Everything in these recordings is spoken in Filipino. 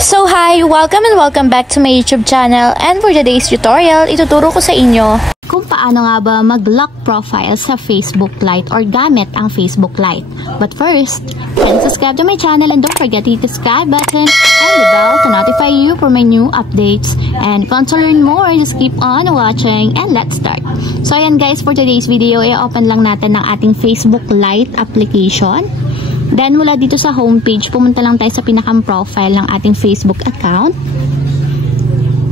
So hi! Welcome and welcome back to my YouTube channel, and for today's tutorial, ituturo ko sa inyo kung paano nga ba mag-lock profile sa Facebook Lite or gamit ang Facebook Lite. But first, please subscribe to my channel and don't forget to hit the subscribe button and the bell to notify you for my new updates. And if you want to learn more, just keep on watching and let's start. So ayan guys, for today's video, i-open lang natin ng ating Facebook Lite application. Then, mula dito sa homepage, pumunta lang tayo sa pinakang profile ng ating Facebook account.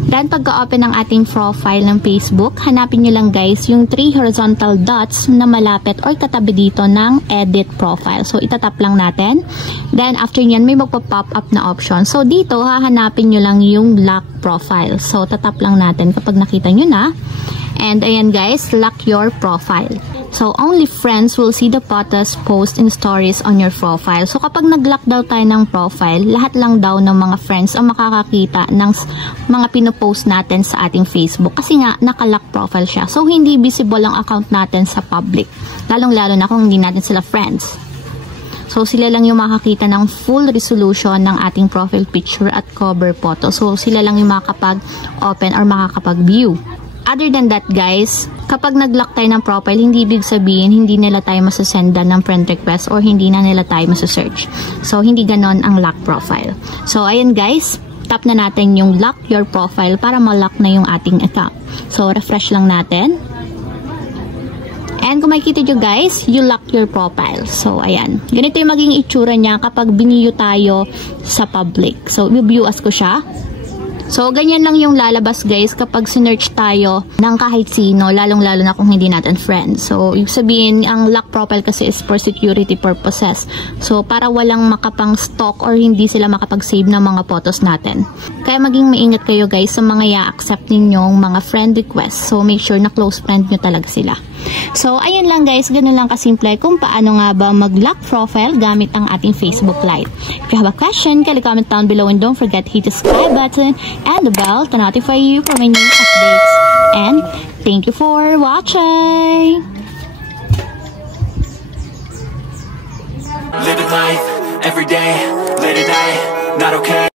Then, pagka-open ng ating profile ng Facebook, hanapin nyo lang guys yung 3 horizontal dots na malapit or katabi dito ng edit profile. So, itatap lang natin. Then, after nyan, may magpa-pop up na option. So, dito, hahanapin nyo lang yung lock profile. So, tatap lang natin kapag nakita nyo na. And, ayan guys, lock your profile. So, only friends will see the photos, post, and stories on your profile. So, kapag nag-lock daw tayo ng profile, lahat lang daw ng mga friends ang makakakita ng mga pinopost natin sa ating Facebook. Kasi nga, naka-lock profile siya. So, hindi visible ang account natin sa public. Lalong-lalo na kung hindi natin sila friends. So, sila lang yung makakita ng full resolution ng ating profile picture at cover photo. So, sila lang yung makakapag-open or makakapag-view. Other than that guys, kapag nag-lock tayo ng profile, hindi ibig sabihin hindi nila tayo masasendan ng friend request or hindi na nila tayo masasearch. So, hindi ganon ang lock profile. So, ayan guys, tap na natin yung lock your profile para ma-lock na yung ating account. So, refresh lang natin. And kung makikita nyo guys, you lock your profile. So, ayan. Ganito yung maging itsura niya kapag biniyo tayo sa public. So, i-view as ko siya. So, ganyan lang yung lalabas guys kapag sinearch tayo ng kahit sino, lalong-lalo na kung hindi natin friends. So, ibig sabihin, ang lock profile kasi is for security purposes. So, para walang makapang stalk or hindi sila makapag-save ng mga photos natin. Kaya maging maingat kayo guys sa mga i-accept ninyong mga friend requests. So, make sure na close friend nyo talaga sila. So, ayun lang guys, ganun lang kasimple kung paano nga ba mag-lock profile gamit ang ating Facebook Lite. If you have a question, kindly comment down below and don't forget to hit the subscribe button and the bell to notify you for my new updates. And thank you for watching! Living life, every day, late at night, not okay.